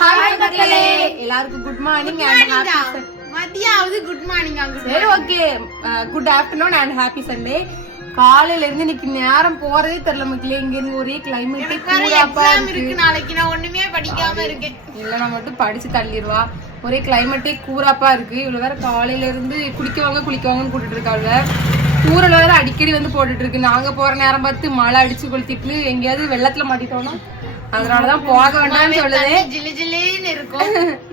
Hi மக்களே, எல்லாருக்கும் good morning and happy மதியாவது குட் மார்னிங் அங்க. சரி okay, good afternoon and happy Sunday. காலையில இருந்து இன்னைக்கு நேரம் போறதே தெரியல மக்களே. இங்க இருந்து ஒரே கிளைமேட் இருக்கு. நாளைக்கு நான் ஒண்ணுமே படிக்காம இருக்கேன். இல்ல நான் மட்டும் படிச்சு தள்ளிடுவா. ஒரே கிளைமேட்டே கூறாப்பா இருக்கு. இவ்வளவு வேற காலையில இருந்து குளிக்குவாங்கன்னு கூட்டிட்டு இருக்காங்க. ஊரல் வேற அடிக்கடி வந்து போட்டுட்டு இருக்கு. நாங்க போற நேரம் பார்த்து மழை அடிச்சு கொளுத்திட்டு எங்கேயாவது வெள்ளத்துல மாட்டிட்டோம்னா அதனாலதான் போக வேண்டாம்னு சொல்லுது.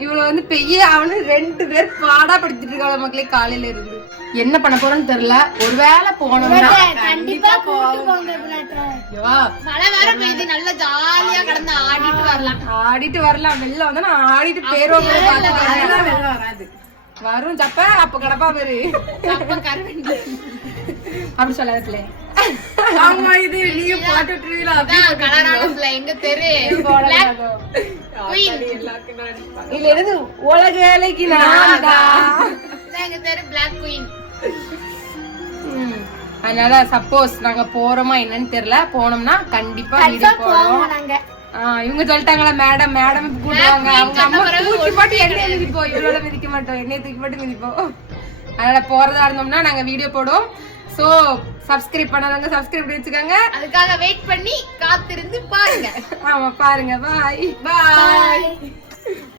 இவ்வளவு வந்து பெய்ய அவனு 2 பேர் பாடா படுத்திட்டு இருக்காங்க மக்களே காலையில இருந்து. என்ன பண்ண போறோம்னு தெரியல. ஒருவேளை போனோம்னா கண்டிப்பா மழை வேற பெய்யுது. நல்லா ஜாலியா கடந்து ஆடிட்டு வரலாம். வெளில வந்தா நான் ஆடிட்டு பேரோம் வரும் சப்ப அப்ப கடப்பா பேரு அப்படி சொல்லாதுல. ஆமா, இது நீங்க போட்டுட்டுறீங்களா? எங்க தெரு இல்ல இருந்து உலக வேலைக்கு எங்க தெரு பிளாக் குயின். அதனால சப்போஸ் நாங்க போறோமா என்னன்னு தெரியல. போனோம்னா கண்டிப்பா வீடியோ போறோம். இவங்க சொல்லிட்டாங்களா மேடம் கூடுவாங்க. அவங்க அம்மா தூக்கி போட்டு எண்ணெய் மிதிப்போம். இவளோட மிதிக்க மாட்டோம், எண்ணெய் தூக்கி போட்டு மிதிப்போம். அதனால போறதா இருந்தோம்னா நாங்க வீடியோ போடுவோம். சோ சப்ஸ்கிரைப் பண்ணாதவங்க சப்ஸ்கிரைப் பண்ணி வச்சுக்கோங்க. அதுக்காக வெயிட் பண்ணி காத்திருந்து பாருங்க. ஆமா பாருங்க. பாய்.